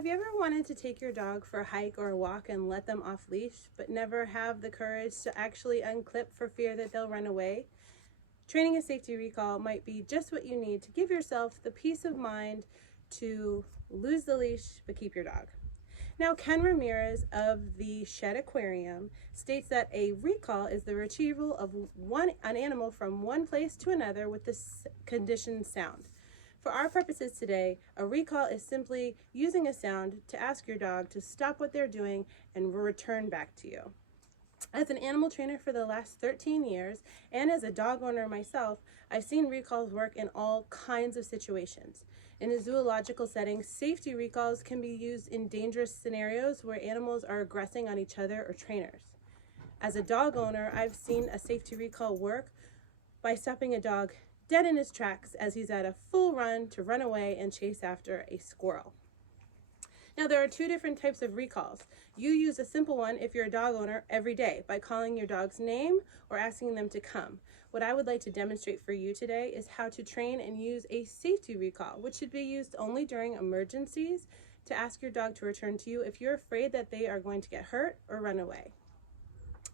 Have you ever wanted to take your dog for a hike or a walk and let them off leash, but never have the courage to actually unclip for fear that they'll run away? Training a safety recall might be just what you need to give yourself the peace of mind to lose the leash but keep your dog. Now, Ken Ramirez of the Shed Aquarium states that a recall is the retrieval of an animal from one place to another with the conditioned sound. For our purposes today, a recall is simply using a sound to ask your dog to stop what they're doing and return back to you. As an animal trainer for the last 13 years and as a dog owner myself, I've seen recalls work in all kinds of situations. In a zoological setting, safety recalls can be used in dangerous scenarios where animals are aggressing on each other or trainers. As a dog owner, I've seen a safety recall work by stopping a dog dead in his tracks as he's at a full run to run away and chase after a squirrel. Now, there are two different types of recalls. You use a simple one if you're a dog owner every day by calling your dog's name or asking them to come. What I would like to demonstrate for you today is how to train and use a safety recall, which should be used only during emergencies to ask your dog to return to you if you're afraid that they are going to get hurt or run away.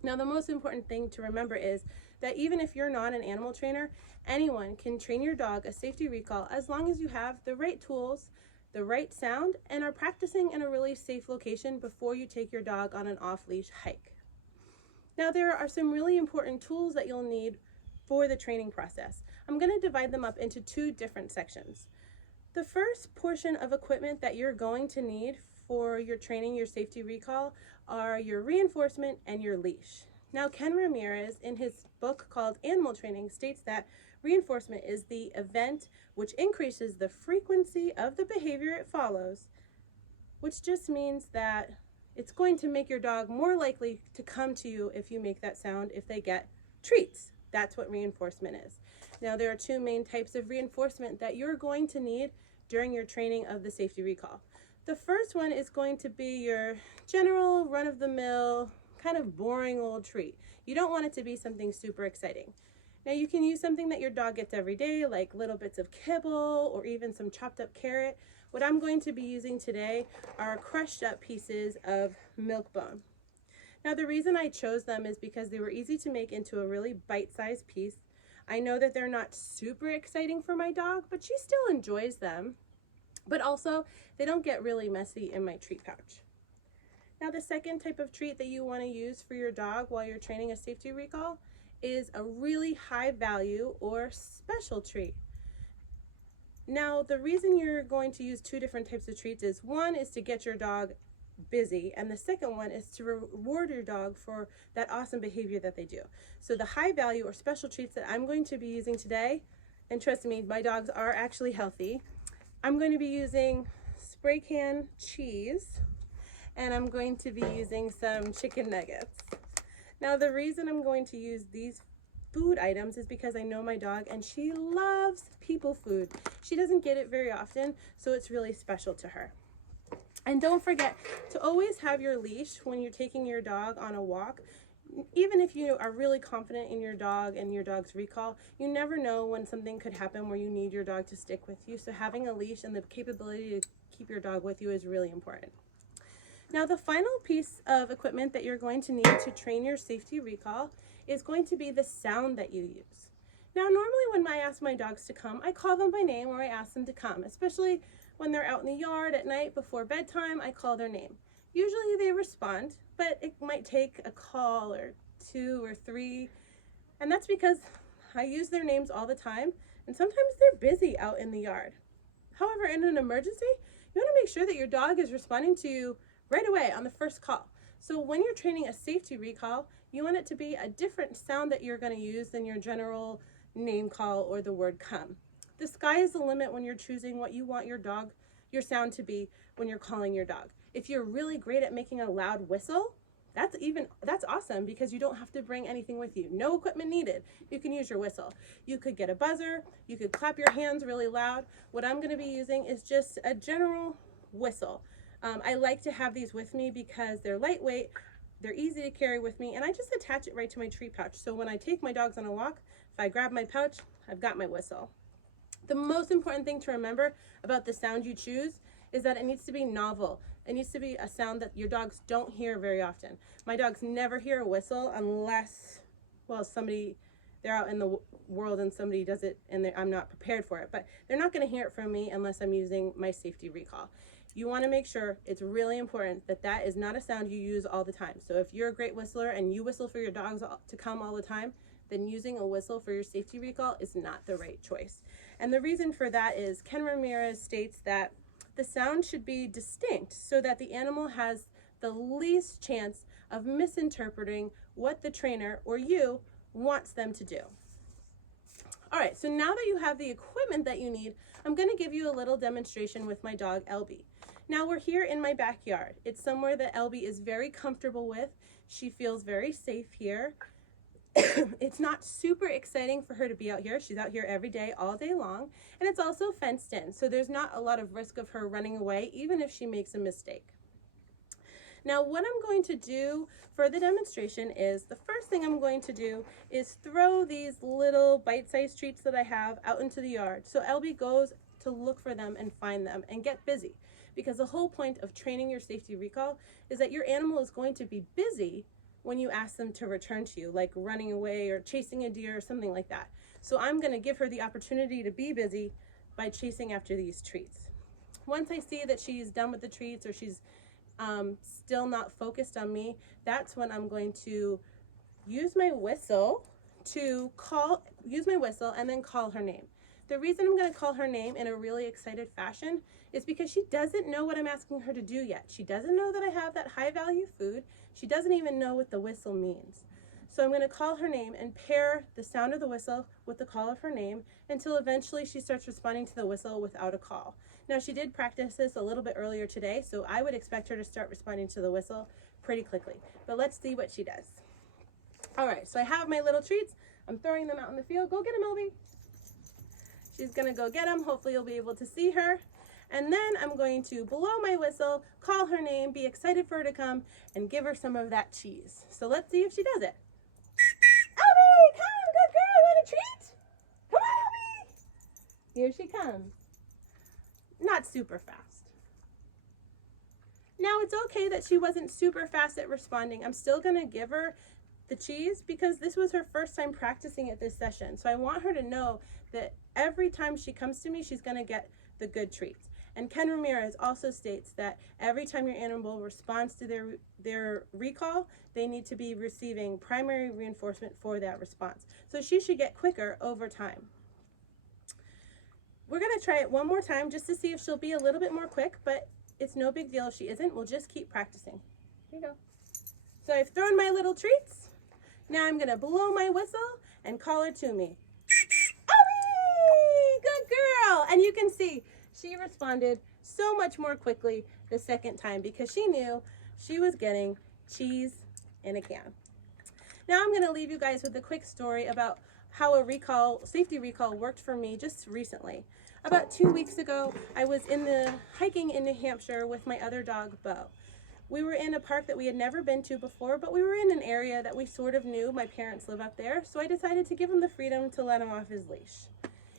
Now, the most important thing to remember is that even if you're not an animal trainer, anyone can train your dog a safety recall as long as you have the right tools, the right sound, and are practicing in a really safe location before you take your dog on an off-leash hike. Now, there are some really important tools that you'll need for the training process. I'm going to divide them up into two different sections. The first portion of equipment that you're going to need for your training, your safety recall, are your reinforcement and your leash. Now, Ken Ramirez, in his book called Animal Training, states that reinforcement is the event which increases the frequency of the behavior it follows, which just means that it's going to make your dog more likely to come to you if you make that sound if they get treats. That's what reinforcement is. Now, there are two main types of reinforcement that you're going to need during your training of the safety recall. The first one is going to be your general run-of-the-mill, kind of boring old treat. You don't want it to be something super exciting. Now, you can use something that your dog gets every day, like little bits of kibble or even some chopped up carrot. What I'm going to be using today are crushed up pieces of milk bone. Now, the reason I chose them is because they were easy to make into a really bite-sized piece. I know that they're not super exciting for my dog, but she still enjoys them. But also, they don't get really messy in my treat pouch. Now, the second type of treat that you want to use for your dog while you're training a safety recall is a really high value or special treat. Now, the reason you're going to use two different types of treats is one is to get your dog busy, and the second one is to reward your dog for that awesome behavior that they do. So the high value or special treats that I'm going to be using today, and trust me, my dogs are actually healthy, I'm going to be using spray can cheese, and I'm going to be using some chicken nuggets. Now, the reason I'm going to use these food items is because I know my dog and she loves people food. She doesn't get it very often, so it's really special to her. And don't forget to always have your leash when you're taking your dog on a walk. Even if you are really confident in your dog and your dog's recall, you never know when something could happen where you need your dog to stick with you. So having a leash and the capability to keep your dog with you is really important. Now, the final piece of equipment that you're going to need to train your safety recall is going to be the sound that you use. Now, normally when I ask my dogs to come, I call them by name or I ask them to come, especially when they're out in the yard at night before bedtime, I call their name. Usually they respond, but it might take a call or two or three, and that's because I use their names all the time, and sometimes they're busy out in the yard. However, in an emergency, you want to make sure that your dog is responding to you right away on the first call. So when you're training a safety recall, you want it to be a different sound that you're going to use than your general name call or the word come. The sky is the limit when you're choosing what you want your sound to be when you're calling your dog. If you're really great at making a loud whistle, that's awesome because you don't have to bring anything with you. No equipment needed. You can use your whistle. You could get a buzzer. You could clap your hands really loud. What I'm going to be using is just a general whistle. I like to have these with me because they're lightweight, they're easy to carry with me, and I just attach it right to my treat pouch. So when I take my dogs on a walk, if I grab my pouch, I've got my whistle. The most important thing to remember about the sound you choose is that it needs to be novel. It needs to be a sound that your dogs don't hear very often. My dogs never hear a whistle unless, well, they're out in the world and somebody does it and I'm not prepared for it. But they're not going to hear it from me unless I'm using my safety recall. You want to make sure, it's really important, that that is not a sound you use all the time. So if you're a great whistler and you whistle for your dogs to come all the time, then using a whistle for your safety recall is not the right choice. And the reason for that is Ken Ramirez states that the sound should be distinct so that the animal has the least chance of misinterpreting what the trainer or you wants them to do. All right, so now that you have the equipment that you need, I'm going to give you a little demonstration with my dog, Elby. Now we're here in my backyard. It's somewhere that Elby is very comfortable with. She feels very safe here. It's not super exciting for her to be out here. She's out here every day, all day long, and it's also fenced in, so there's not a lot of risk of her running away, even if she makes a mistake. Now, what I'm going to do for the demonstration is, the first thing I'm going to do is throw these little bite-sized treats that I have out into the yard, so Elby goes to look for them and find them and get busy, because the whole point of training your safety recall is that your animal is going to be busy when you ask them to return to you, like running away or chasing a deer or something like that. So I'm going to give her the opportunity to be busy by chasing after these treats. Once I see that she's done with the treats or she's still not focused on me, that's when I'm going to use my whistle and then call her name. The reason I'm going to call her name in a really excited fashion is because she doesn't know what I'm asking her to do yet. She doesn't know that I have that high value food. She doesn't even know what the whistle means. So I'm going to call her name and pair the sound of the whistle with the call of her name until eventually she starts responding to the whistle without a call. Now, she did practice this a little bit earlier today, so I would expect her to start responding to the whistle pretty quickly. But let's see what she does. All right, so I have my little treats. I'm throwing them out in the field. Go get them, Elby. She's going to go get them. Hopefully you'll be able to see her. And then I'm going to blow my whistle, call her name, be excited for her to come, and give her some of that cheese. So let's see if she does it. Elby, come, good girl, you want a treat? Come on, Elby. Here she comes. Not super fast. Now, it's okay that she wasn't super fast at responding. I'm still going to give her the cheese because this was her first time practicing at this session. So I want her to know that every time she comes to me, she's going to get the good treats. And Ken Ramirez also states that every time your animal responds to their recall, they need to be receiving primary reinforcement for that response. So she should get quicker over time. We're going to try it one more time just to see if she'll be a little bit more quick, but it's no big deal if she isn't. We'll just keep practicing. Here you go. So I've thrown my little treats. Now I'm going to blow my whistle and call her to me. Elby! Good girl! And you can see she responded so much more quickly the second time because she knew she was getting cheese in a can. Now I'm going to leave you guys with a quick story about how a safety recall worked for me just recently. About 2 weeks ago, I was hiking in New Hampshire with my other dog, Bo. We were in a park that we had never been to before, but we were in an area that we sort of knew. My parents live up there, so I decided to give him the freedom to let him off his leash.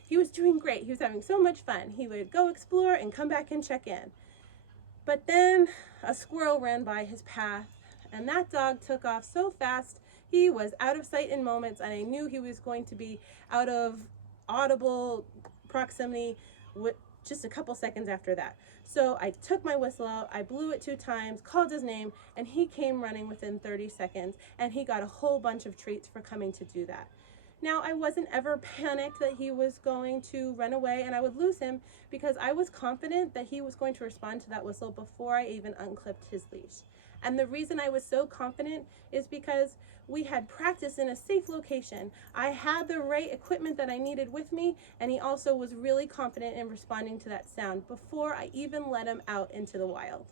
He was doing great. He was having so much fun. He would go explore and come back and check in. But then a squirrel ran by his path, and that dog took off so fast, he was out of sight in moments, and I knew he was going to be out of audible proximity just a couple seconds after that. So I took my whistle out, I blew it 2 times, called his name, and he came running within 30 seconds, and he got a whole bunch of treats for coming to do that. Now, I wasn't ever panicked that he was going to run away and I would lose him because I was confident that he was going to respond to that whistle before I even unclipped his leash. And the reason I was so confident is because we had practice in a safe location. I had the right equipment that I needed with me, and he also was really confident in responding to that sound before I even let him out into the wild.